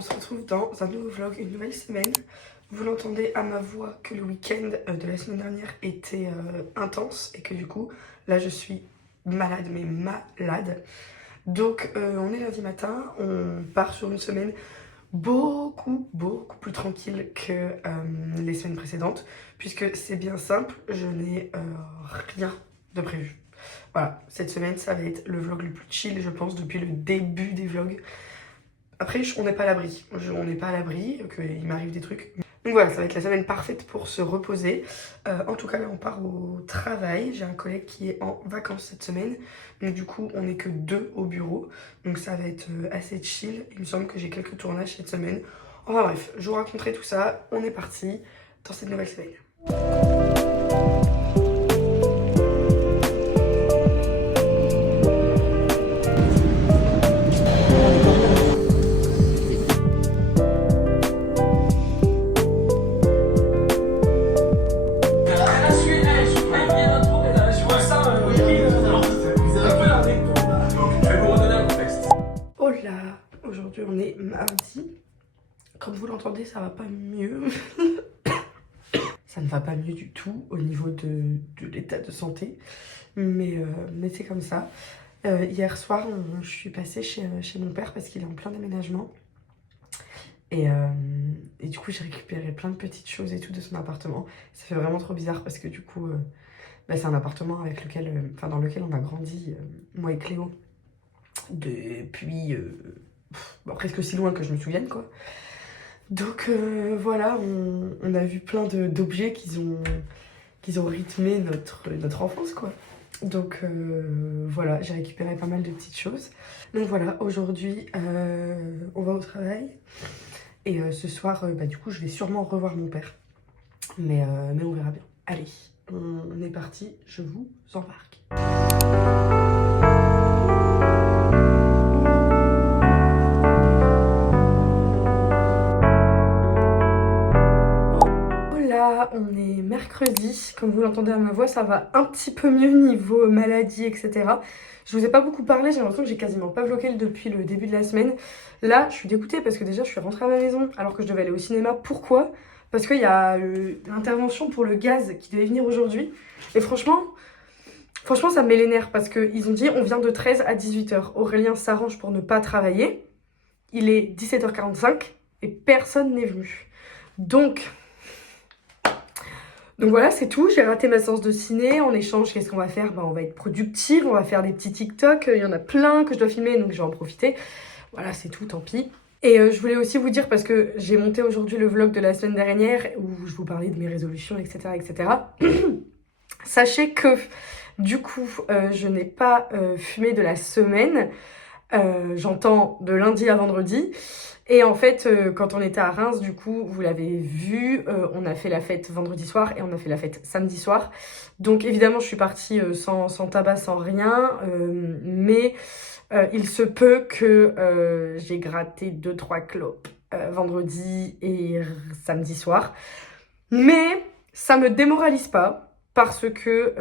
on se retrouve dans un nouveau vlog, une nouvelle semaine. Vous l'entendez à ma voix que le week-end de la semaine dernière était intense et que du coup, là je suis malade, mais malade. Donc on est lundi matin, on part sur une semaine beaucoup plus tranquille que les semaines précédentes, puisque c'est bien simple, je n'ai rien de prévu. Voilà, cette semaine ça va être le vlog le plus chill je pense depuis le début des vlogs. Après on n'est pas à l'abri, on n'est pas à l'abri, qu'il m'arrive des trucs. Donc voilà, ça va être la semaine parfaite pour se reposer. En tout cas là on part au travail, j'ai un collègue qui est en vacances cette semaine. Donc du coup on n'est que 2 au bureau, donc ça va être assez chill. Il me semble que j'ai quelques tournages cette semaine. Enfin bref, je vous raconterai tout ça, on est parti dans cette nouvelle semaine. Aujourd'hui on est mardi, comme vous l'entendez ça va pas mieux, ça ne va pas mieux du tout au niveau de l'état de santé, mais c'est comme ça. Hier soir je suis passée chez mon père parce qu'il est en plein déménagement et du coup j'ai récupéré plein de petites choses et tout de son appartement. Ça fait vraiment trop bizarre parce que du coup c'est un appartement avec lequel, dans lequel on a grandi, moi et Cléo, depuis presque aussi loin que je me souvienne quoi. Donc voilà, on a vu plein d'objets qu'ils ont rythmé notre enfance quoi. Donc voilà, j'ai récupéré pas mal de petites choses. Donc voilà, aujourd'hui on va au travail et ce soir du coup je vais sûrement revoir mon père. Mais on verra bien. Allez, on est parti, je vous embarque. On est mercredi, comme vous l'entendez à ma voix, ça va un petit peu mieux niveau maladie, etc. Je vous ai pas beaucoup parlé, j'ai l'impression que j'ai quasiment pas vlogué depuis le début de la semaine. Là, je suis dégoûtée parce que déjà, je suis rentrée à ma maison alors que je devais aller au cinéma. Pourquoi? Parce qu'il y a l'intervention pour le gaz qui devait venir aujourd'hui. Et franchement, ça me met les nerfs parce qu'ils ont dit on vient de 13 à 18h. Aurélien s'arrange pour ne pas travailler. Il est 17h45 et personne n'est venu. Donc voilà, c'est tout. J'ai raté ma séance de ciné. En échange, qu'est-ce qu'on va faire? On va être productive, on va faire des petits TikTok. Il y en a plein que je dois filmer, donc je vais en profiter. Voilà, c'est tout, tant pis. Et je voulais aussi vous dire, parce que j'ai monté aujourd'hui le vlog de la semaine dernière, où je vous parlais de mes résolutions, etc. Sachez que, du coup, je n'ai pas fumé de la semaine. J'entends de lundi à vendredi. Et en fait, quand on était à Reims, du coup, vous l'avez vu, on a fait la fête vendredi soir et on a fait la fête samedi soir. Donc évidemment, je suis partie sans tabac, sans rien, mais il se peut que j'ai gratté 2-3 clopes vendredi et samedi soir. Mais ça me démoralise pas parce que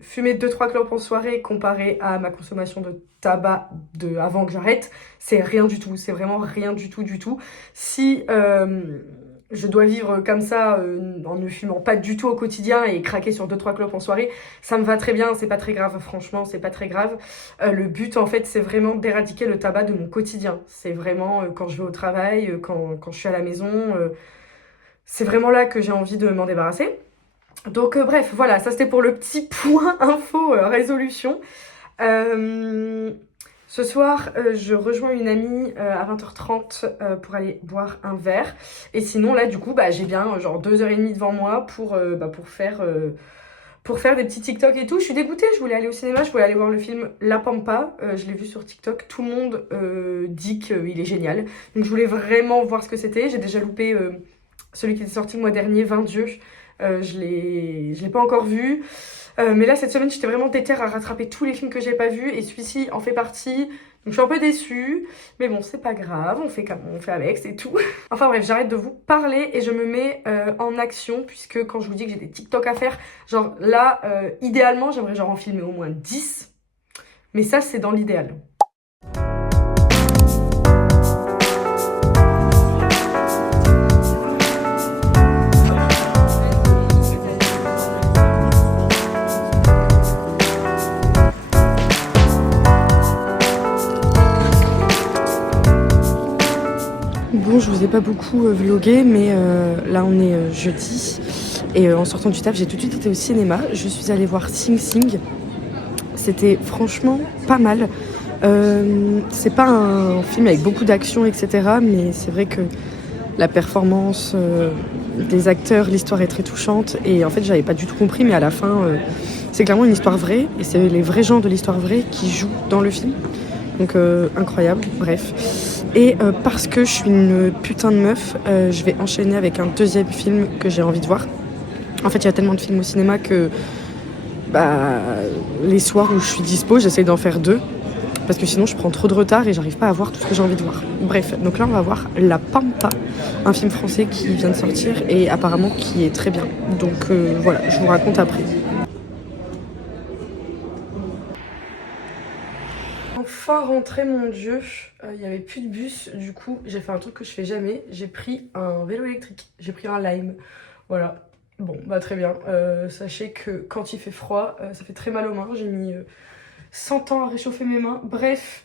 fumer 2-3 clopes en soirée comparé à ma consommation de tabac avant que j'arrête, c'est rien du tout, c'est vraiment rien du tout. Si je dois vivre comme ça en ne fumant pas du tout au quotidien et craquer sur 2-3 clopes en soirée, ça me va très bien, c'est pas très grave, franchement c'est pas très grave. Le but en fait c'est vraiment d'éradiquer le tabac de mon quotidien, c'est vraiment quand je vais au travail, quand je suis à la maison, c'est vraiment là que j'ai envie de m'en débarrasser. Donc bref, voilà, ça c'était pour le petit point info résolution. Ce soir, je rejoins une amie à 20h30 pour aller boire un verre. Et sinon, là, du coup, j'ai bien genre 2h30 devant moi pour faire des petits TikTok et tout. Je suis dégoûtée, je voulais aller au cinéma, je voulais aller voir le film La Pampa. Je l'ai vu sur TikTok, tout le monde dit qu'il est génial. Donc je voulais vraiment voir ce que c'était. J'ai déjà loupé celui qui était sorti le mois dernier, 20 Dieux. Je l'ai pas encore vu. Mais là, cette semaine, j'étais vraiment déter à rattraper tous les films que j'ai pas vus. Et celui-ci en fait partie. Donc je suis un peu déçue. Mais bon, c'est pas grave. On fait comme on fait avec, c'est tout. Enfin bref, j'arrête de vous parler et je me mets en action. Puisque quand je vous dis que j'ai des TikTok à faire, genre là, idéalement, j'aimerais genre en filmer au moins 10. Mais ça, c'est dans l'idéal. vous ai pas beaucoup vlogué, mais là on est jeudi. Et en sortant du taf, j'ai tout de suite été au cinéma. Je suis allée voir Sing Sing. C'était franchement pas mal. C'est pas un film avec beaucoup d'action, etc. Mais c'est vrai que la performance des acteurs, l'histoire est très touchante. Et en fait, j'avais pas du tout compris, mais à la fin, c'est clairement une histoire vraie. Et c'est les vrais gens de l'histoire vraie qui jouent dans le film. Donc incroyable, bref. Et parce que je suis une putain de meuf, je vais enchaîner avec un deuxième film que j'ai envie de voir. En fait, il y a tellement de films au cinéma que les soirs où je suis dispo, j'essaie d'en faire 2. Parce que sinon, je prends trop de retard et j'arrive pas à voir tout ce que j'ai envie de voir. Bref, donc là, on va voir La Pampa, un film français qui vient de sortir et apparemment qui est très bien. Donc voilà, je vous raconte après. Enfin rentré, mon dieu, il n'y avait plus de bus, du coup j'ai fait un truc que je fais jamais, j'ai pris un vélo électrique, j'ai pris un Lime, voilà. Bon bah très bien, sachez que quand il fait froid, ça fait très mal aux mains, j'ai mis 100 ans à réchauffer mes mains. Bref,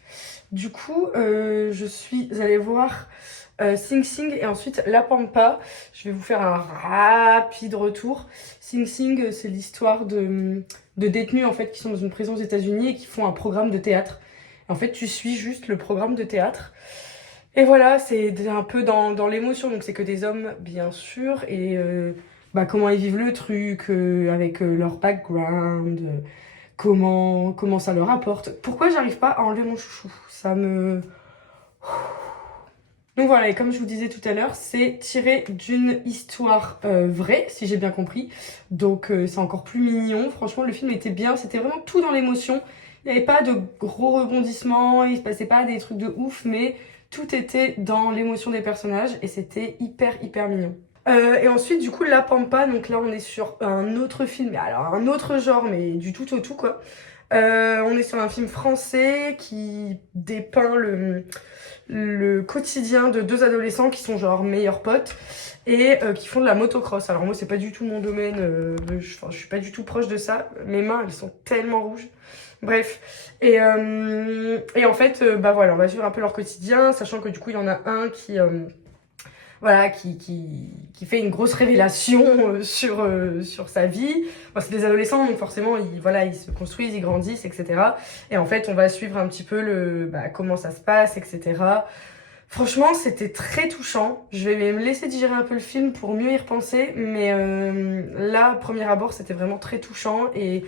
du coup je suis allée voir Sing Sing et ensuite La Pampa. Je vais vous faire un rapide retour. Sing Sing, c'est l'histoire de détenus en fait qui sont dans une prison aux États-Unis et qui font un programme de théâtre. En fait, tu suis juste le programme de théâtre. Et voilà, c'est un peu dans l'émotion. Donc, c'est que des hommes, bien sûr. Et comment ils vivent le truc, avec leur background, comment ça leur apporte. Pourquoi j'arrive pas à enlever mon chouchou? Ça me... Donc voilà, et comme je vous disais tout à l'heure, c'est tiré d'une histoire vraie, si j'ai bien compris. Donc c'est encore plus mignon. Franchement, le film était bien. C'était vraiment tout dans l'émotion. Il n'y avait pas de gros rebondissements, il se passait pas des trucs de ouf, mais tout était dans l'émotion des personnages et c'était hyper mignon. Et ensuite, du coup, La Pampa, donc là on est sur un autre film, mais alors un autre genre, mais du tout au tout quoi. On est sur un film français qui dépeint le quotidien de 2 adolescents qui sont genre meilleurs potes et qui font de la motocross. Alors moi c'est pas du tout mon domaine, je suis pas du tout proche de ça, mes mains elles sont tellement rouges. Bref, et en fait, voilà, on va suivre un peu leur quotidien, sachant que du coup, il y en a un qui fait une grosse révélation sur sa vie. Bon, c'est des adolescents, donc forcément, ils se construisent, ils grandissent, etc. Et en fait, on va suivre un petit peu comment ça se passe, etc. Franchement, c'était très touchant. Je vais me laisser digérer un peu le film pour mieux y repenser. Mais là, premier abord, c'était vraiment très touchant. Et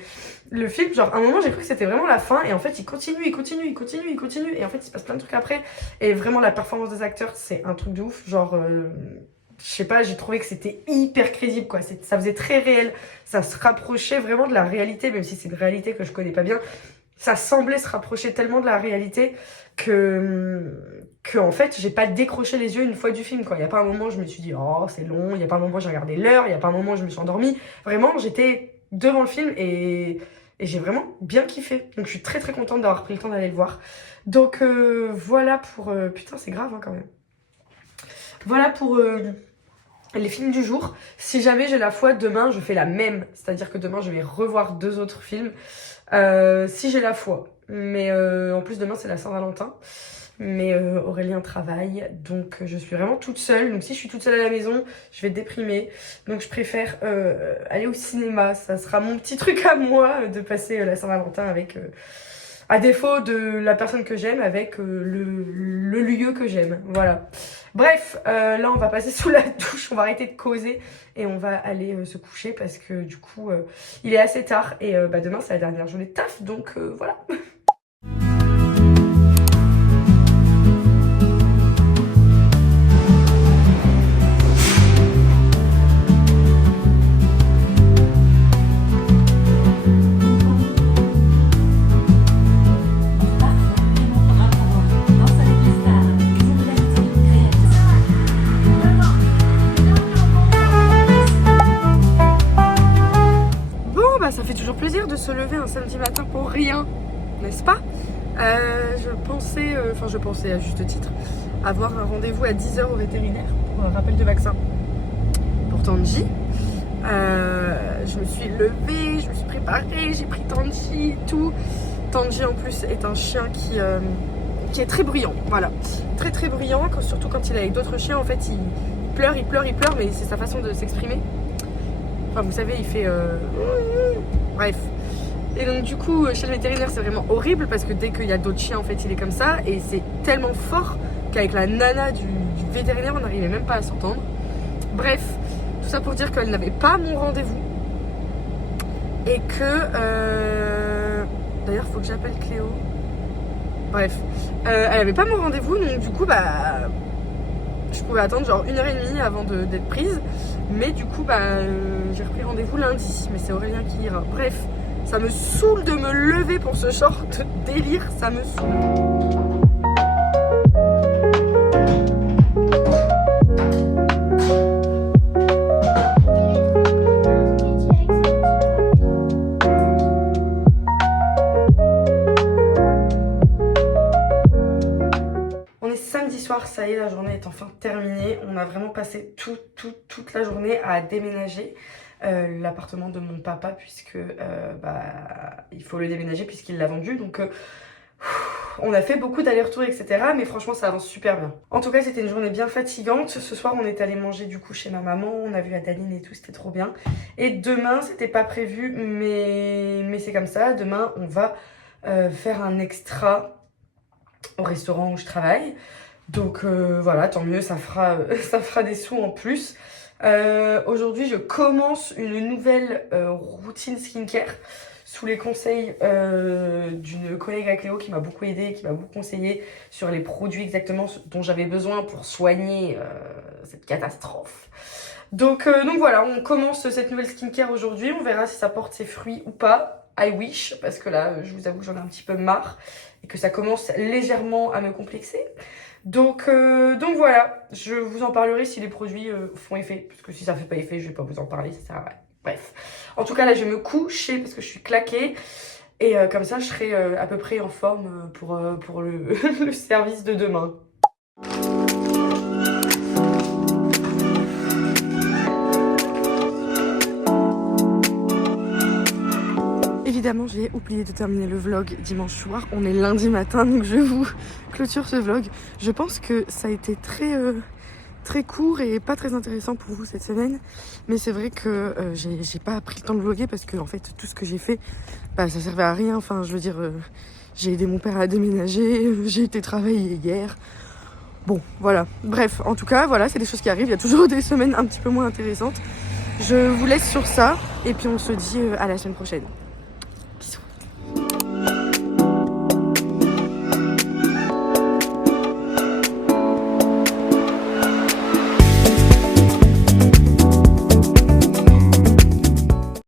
le film, genre, à un moment, j'ai cru que c'était vraiment la fin. Et en fait, il continue. Et en fait, il se passe plein de trucs après. Et vraiment, la performance des acteurs, c'est un truc de ouf. Genre, je sais pas, j'ai trouvé que c'était hyper crédible, quoi. Ça faisait très réel. Ça se rapprochait vraiment de la réalité, même si c'est une réalité que je connais pas bien. Ça semblait se rapprocher tellement de la réalité que en fait j'ai pas décroché les yeux une fois du film quoi. Il y a pas un moment où je me suis dit oh c'est long, il y a pas un moment où j'ai regardé l'heure, il y a pas un moment où je me suis endormie. Vraiment j'étais devant le film et j'ai vraiment bien kiffé. Donc je suis très contente d'avoir pris le temps d'aller le voir. Donc voilà pour... putain c'est grave hein, quand même. Voilà pour les films du jour. Si jamais j'ai la foi, demain je fais la même. C'est-à-dire que demain je vais revoir 2 autres films. Si j'ai la foi. Mais en plus demain c'est la Saint-Valentin. Mais Aurélien travaille, donc je suis vraiment toute seule. Donc si je suis toute seule à la maison, je vais déprimer. Donc je préfère aller au cinéma. Ça sera mon petit truc à moi de passer la Saint-Valentin avec... à défaut de la personne que j'aime, avec le lieu que j'aime. Voilà. Bref, là on va passer sous la douche, on va arrêter de causer et on va aller se coucher parce que du coup il est assez tard et demain c'est la dernière journée de taf, donc voilà. Ça fait toujours plaisir de se lever un samedi matin pour rien, n'est-ce pas? Je pensais à juste titre avoir un rendez-vous à 10 h au vétérinaire pour un rappel de vaccin pour Tanji. Je me suis levée, je me suis préparée, j'ai pris Tanji et tout. Tanji en plus est un chien qui est très bruyant, voilà. Très très bruyant, surtout quand il est avec d'autres chiens, en fait, il pleure, mais c'est sa façon de s'exprimer. Enfin, vous savez, il fait... Bref. Et donc du coup, chez le vétérinaire, c'est vraiment horrible parce que dès qu'il y a d'autres chiens, en fait, il est comme ça. Et c'est tellement fort qu'avec la nana du vétérinaire, on n'arrivait même pas à s'entendre. Bref, tout ça pour dire qu'elle n'avait pas mon rendez-vous. Et que... D'ailleurs, il faut que j'appelle Cléo. Bref, elle n'avait pas mon rendez-vous, donc du coup, bah... Je pouvais attendre genre 1h30 avant d'être prise. Mais du coup, bah, j'ai repris rendez-vous lundi. Mais c'est Aurélien qui ira. Bref, ça me saoule de me lever pour ce genre de délire. Ça me saoule. Ça y est, la journée est enfin terminée. On a vraiment passé toute la journée à déménager l'appartement de mon papa puisque il faut le déménager puisqu'il l'a vendu. Donc on a fait beaucoup d'allers-retours, etc. Mais franchement, ça avance super bien. En tout cas, c'était une journée bien fatigante. Ce soir, on est allé manger du coup chez ma maman. On a vu Adaline et tout, c'était trop bien. Et demain, c'était pas prévu, mais c'est comme ça. Demain, on va faire un extra au restaurant où je travaille. Donc voilà, tant mieux, ça fera des sous en plus. Aujourd'hui, je commence une nouvelle routine skincare sous les conseils d'une collègue à Cléo qui m'a beaucoup aidée, qui m'a beaucoup conseillé sur les produits exactement dont j'avais besoin pour soigner cette catastrophe. Donc voilà, on commence cette nouvelle skincare aujourd'hui. On verra si ça porte ses fruits ou pas. I wish, parce que là, je vous avoue que j'en ai un petit peu marre et que ça commence légèrement à me complexer. Donc voilà, je vous en parlerai si les produits font effet, parce que si ça fait pas effet, je vais pas vous en parler, ça sert à rien. Bref, en tout cas là je vais me coucher parce que je suis claquée et comme ça je serai à peu près en forme pour le, le service de demain. Évidemment, j'ai oublié de terminer le vlog dimanche soir. On est lundi matin, donc je vous clôture ce vlog. Je pense que ça a été très court et pas très intéressant pour vous cette semaine. Mais c'est vrai que j'ai pas pris le temps de vlogger parce que en fait, tout ce que j'ai fait, ça servait à rien. Enfin, je veux dire, j'ai aidé mon père à déménager, j'ai été travailler hier. Bon, voilà. Bref, en tout cas, voilà, c'est des choses qui arrivent. Il y a toujours des semaines un petit peu moins intéressantes. Je vous laisse sur ça et puis on se dit à la semaine prochaine.